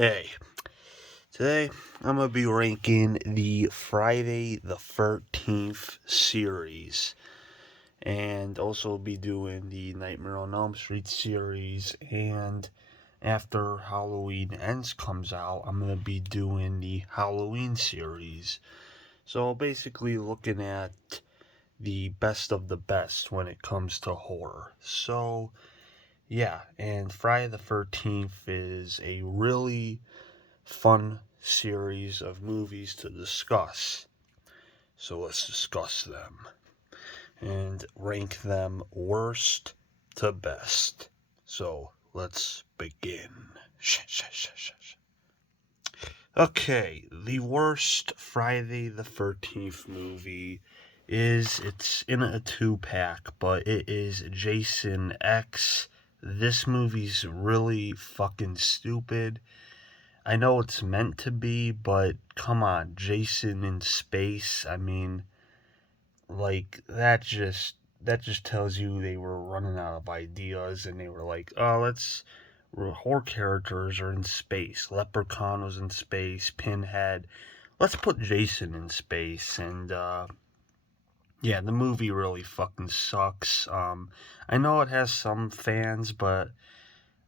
Hey, today I'm gonna be ranking the Friday the 13th series and also be doing the Nightmare on Elm Street series. And after Halloween Ends comes out, I'm gonna be doing the Halloween series. So basically, looking at the best of the best when it comes to horror. So, yeah, and Friday the 13th is a really fun series of movies to discuss. So let's discuss them and rank them worst to best. So let's begin. Okay, the worst Friday the 13th movie it's in a two-pack, but it is Jason X. This movie's really fucking stupid. I know it's meant to be, but come on, Jason in space. I mean, like that just tells you they were running out of ideas, and they were like, oh, let's horror characters are in space. Leprechaun was in space. Pinhead. Let's put Jason in space, and yeah, the movie really fucking sucks. I know it has some fans, but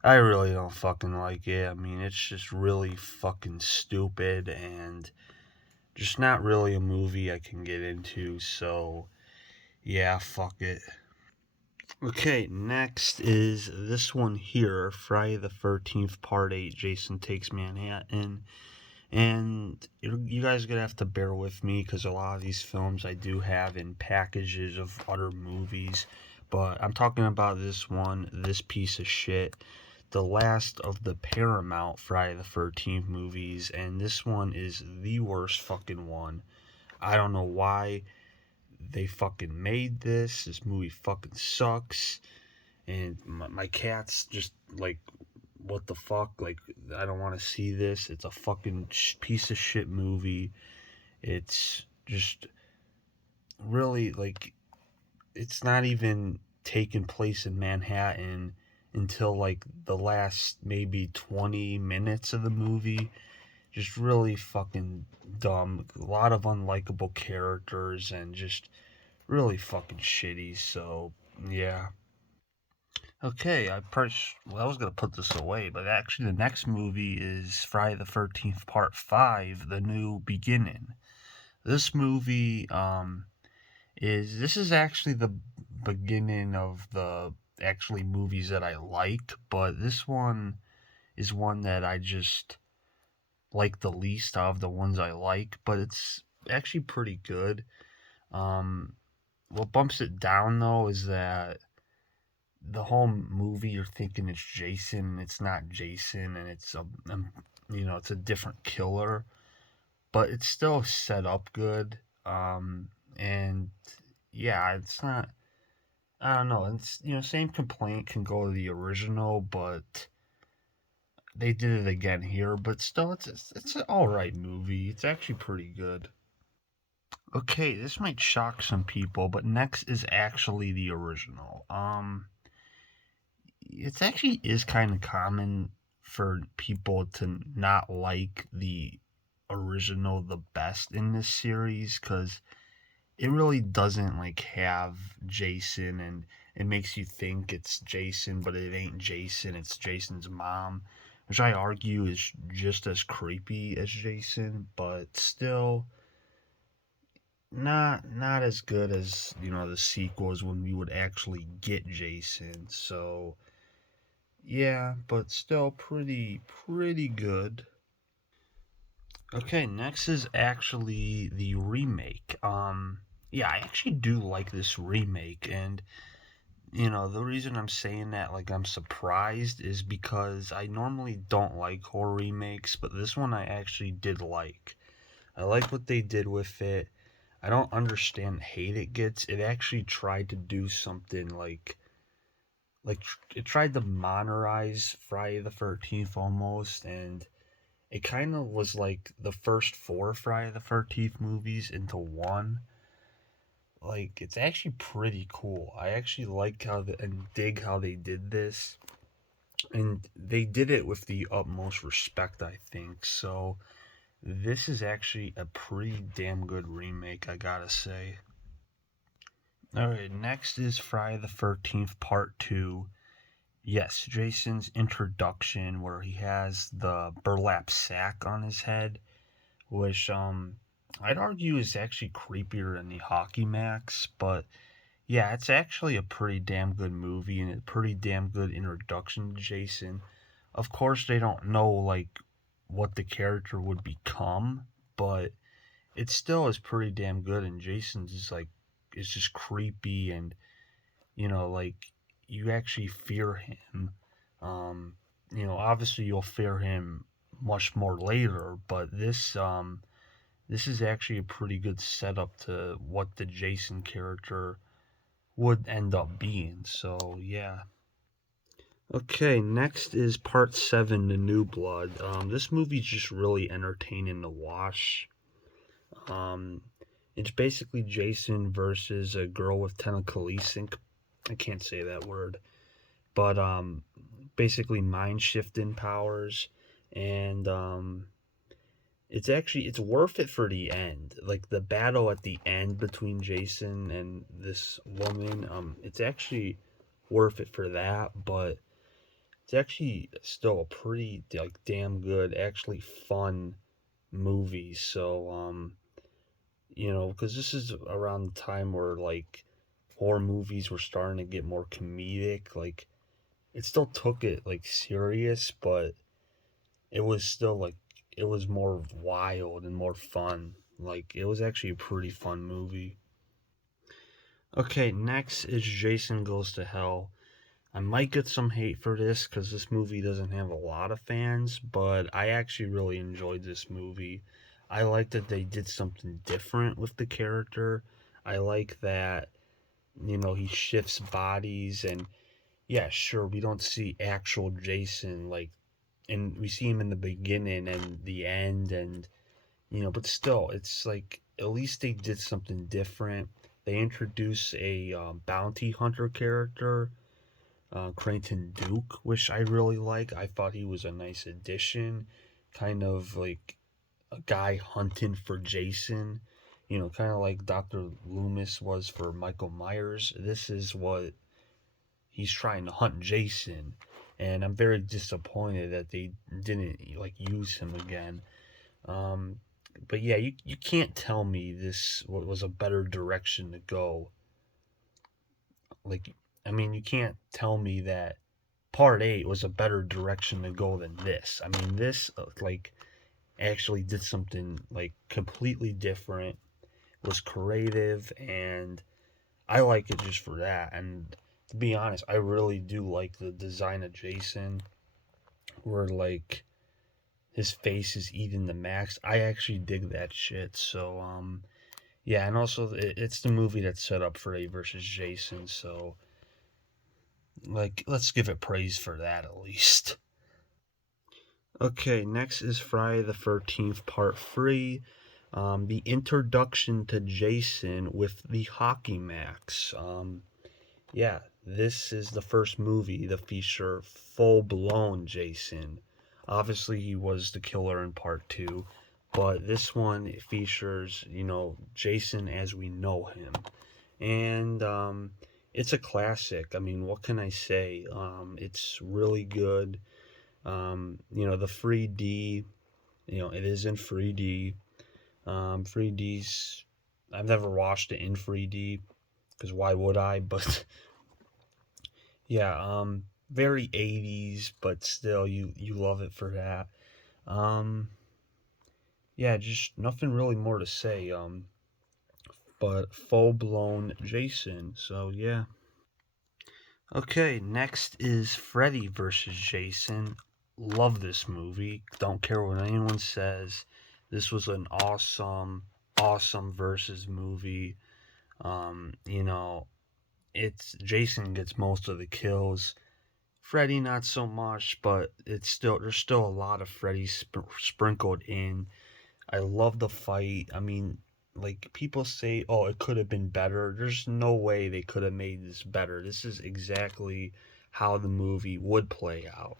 I really don't fucking like it. I mean, it's just really fucking stupid and just not really a movie I can get into. So, yeah, fuck it. Okay, next is this one here, Friday the 13th, Part 8, Jason Takes Manhattan. And you guys are going to have to bear with me because a lot of these films I do have in packages of other movies. But I'm talking about this one, this piece of shit. The last of the Paramount Friday the 13th movies. And this one is the worst fucking one. I don't know why they fucking made this. This movie fucking sucks. And my cat's just like, what the fuck? Like, I don't want to see this. It's a fucking piece of shit movie. It's just really like, it's not even taking place in Manhattan until like the last maybe 20 minutes of the movie. Just really fucking dumb. A lot of unlikable characters and just really fucking shitty. So, yeah. Okay, I was gonna put this away, but actually the next movie is Friday the 13th Part 5, The New Beginning. This movie this is actually the beginning of the actually movies that I like, but this one is one that I just like the least out of the ones I like, but it's actually pretty good. What bumps it down though is that the whole movie you're thinking it's Jason, it's not Jason, and it's a different killer, but it's still set up good. And yeah, it's not. I don't know. It's same complaint can go to the original, but they did it again here. But still, it's an all right movie. It's actually pretty good. Okay, this might shock some people, but next is actually the original. It actually is kind of common for people to not like the original the best in this series because it really doesn't like have Jason, and it makes you think it's Jason, but it ain't Jason. It's Jason's mom, which I argue is just as creepy as Jason, but still not as good as the sequels when we would actually get Jason. So yeah, but still pretty good. Okay, next is actually the remake. Yeah, I actually do like this remake, and the reason I'm saying that like I'm surprised is because I normally don't like horror remakes, but this one I actually did like. I like what they did with it. I don't understand the hate it gets. It actually tried to do something like it tried to monetize Friday the 13th almost, and it kind of was like the first four Friday the 13th movies into one. Like, it's actually pretty cool. I actually like and dig how they did this. and they did it with the utmost respect, I think. So this is actually a pretty damn good remake, I gotta say. All right, next is Friday the 13th Part 2. Yes, Jason's introduction where he has the burlap sack on his head, which I'd argue is actually creepier than the Hockey Max, but yeah, it's actually a pretty damn good movie and a pretty damn good introduction to Jason. Of course, they don't know like what the character would become, but it still is pretty damn good. And Jason's is like is just creepy, and like you actually fear him. Um, obviously you'll fear him much more later, but this is actually a pretty good setup to what the Jason character would end up being. So yeah. Okay, next is part seven, The New Blood. This movie's just really entertaining to watch. Um, it's basically Jason versus a girl with telekinesis. I can't say that word, but basically mind shifting powers, and it's worth it for the end. Like the battle at the end between Jason and this woman, it's actually worth it for that, but it's actually still a pretty like damn good, actually fun movie. So because this is around the time where like horror movies were starting to get more comedic. Like it still took it like serious, but it was still like it was more wild and more fun. Like it was actually a pretty fun movie. Okay, next is Jason Goes to Hell. I might get some hate for this because this movie doesn't have a lot of fans, but I actually really enjoyed this movie. I like that they did something different with the character. I like that, he shifts bodies, and yeah, sure, we don't see actual Jason, like, and we see him in the beginning and the end, and, but still, it's like, at least they did something different. They introduce a bounty hunter character, Creighton Duke, which I really like. I thought he was a nice addition, kind of like a guy hunting for Jason. Kind of like Dr. Loomis was for Michael Myers. This is what he's trying to hunt Jason, and I'm very disappointed that they didn't like use him again. Um, but yeah, you can't tell me this was a better direction to go. Like, I mean, you can't tell me that part 8 was a better direction to go than this. I mean, this like actually did something like completely different, was creative, and I like it just for that. And to be honest, I really do like the design of Jason, where like his face is eating the max. I actually dig that shit. So yeah, and also it's the movie that's set up for A versus Jason. So like, let's give it praise for that at least. Okay, next is Friday the 13th, Part 3. The introduction to Jason with the Hockey Max. Yeah, this is the first movie to feature full blown Jason. Obviously, he was the killer in Part 2, but this one features, Jason as we know him. And it's a classic. I mean, what can I say? It's really good. The 3D, it is in 3D. 3D's, I've never watched it in 3D because why would I? But yeah, very 80s, but still, you love it for that. Um, yeah, just nothing really more to say. But full blown Jason. So yeah. Okay, next is Freddy versus Jason. Love this movie. Don't care what anyone says. This was an awesome, awesome versus movie. You know, it's Jason gets most of the kills. Freddy not so much, but there's still a lot of Freddy sprinkled in. I love the fight. I mean, like people say, oh, it could have been better. There's no way they could have made this better. This is exactly how the movie would play out.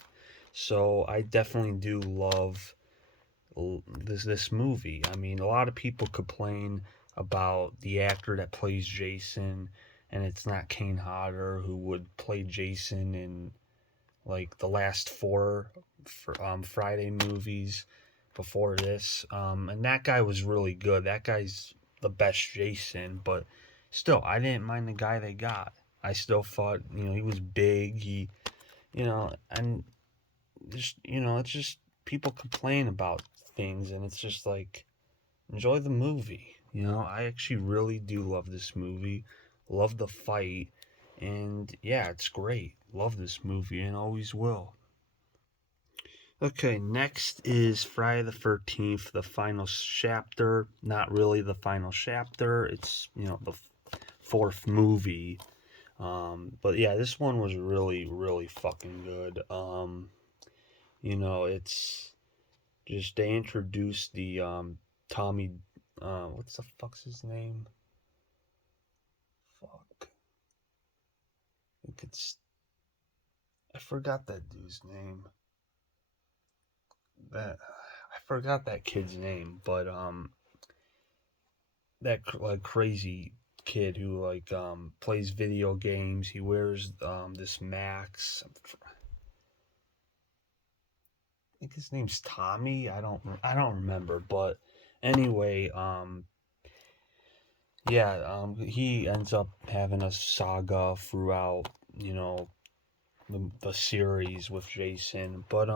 So I definitely do love this movie. I mean, a lot of people complain about the actor that plays Jason, and it's not Kane Hodder, who would play Jason in like the last four Friday movies before this. And that guy was really good. That guy's the best Jason, but still, I didn't mind the guy they got. I still thought, he was big. And just, it's just people complain about things, and it's just like, enjoy the movie. I actually really do love this movie. Love the fight. And yeah, it's great. Love this movie and always will. Okay, next is Friday the 13th, the final chapter. Not really the final chapter. It's, the fourth movie. But yeah, this one was really, really fucking good. It's just they introduced the Tommy what's the fuck's his name? Fuck. I think I forgot that dude's name. That I forgot that kid's name, but that like crazy kid who like plays video games. He wears this Max. I think his name's Tommy. I don't remember, but anyway, yeah, he ends up having a saga throughout, the series with Jason. But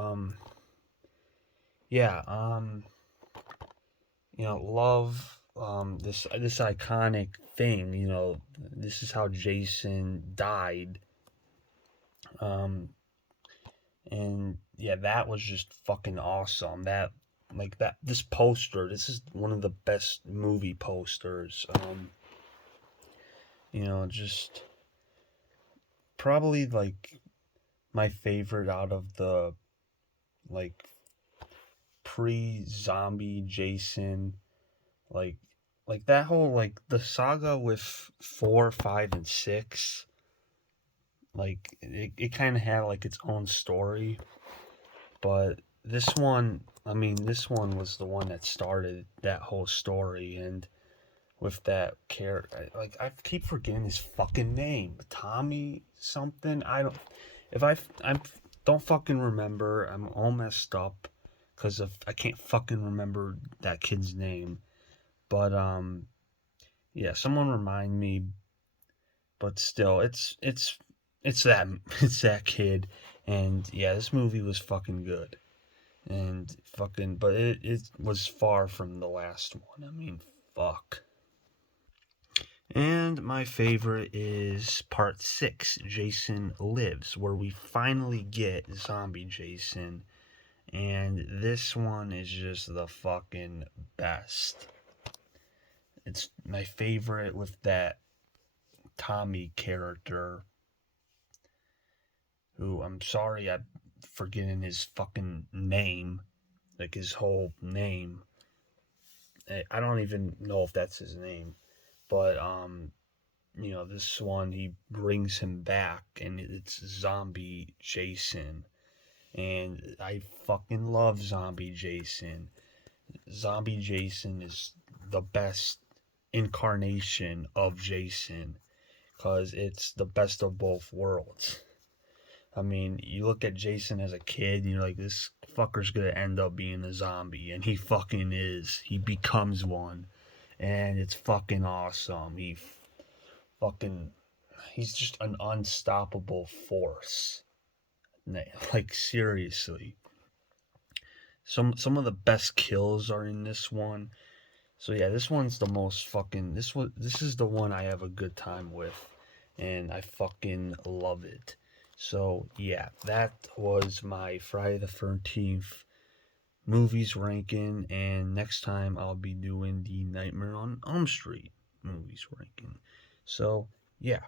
yeah, love this iconic thing. This is how Jason died. Um, and yeah, that was just fucking awesome. This poster. This is one of the best movie posters. Just probably like my favorite out of the like pre-zombie Jason, like that whole like the saga with 4, 5, and 6. Like it kind of had like its own story, but this one was the one that started that whole story. And with that character, like I keep forgetting his fucking name, Tommy something. I don't. If I don't fucking remember, I'm all messed up because of I can't fucking remember that kid's name. But yeah, someone remind me. But still, it's that it's that kid, and yeah, this movie was fucking good, and fucking, but it was far from the last one. I mean, fuck. And my favorite is part 6, Jason Lives, where we finally get zombie Jason. And this one is just the fucking best. It's my favorite with that Tommy character, who I'm sorry I'm forgetting his fucking name, like his whole name. I don't even know if that's his name, but this one he brings him back, and it's Zombie Jason, and I fucking love Zombie Jason. Zombie Jason is the best incarnation of Jason because it's the best of both worlds. I mean, you look at Jason as a kid, and you're like, this fucker's gonna end up being a zombie, and he fucking is. He becomes one, and it's fucking awesome. Fucking, he's just an unstoppable force. Like seriously, some of the best kills are in this one. So yeah, this one's the most fucking. This is the one I have a good time with, and I fucking love it. So yeah, that was my Friday the 13th movies ranking, and next time I'll be doing the Nightmare on Elm Street movies ranking. So yeah,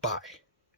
bye.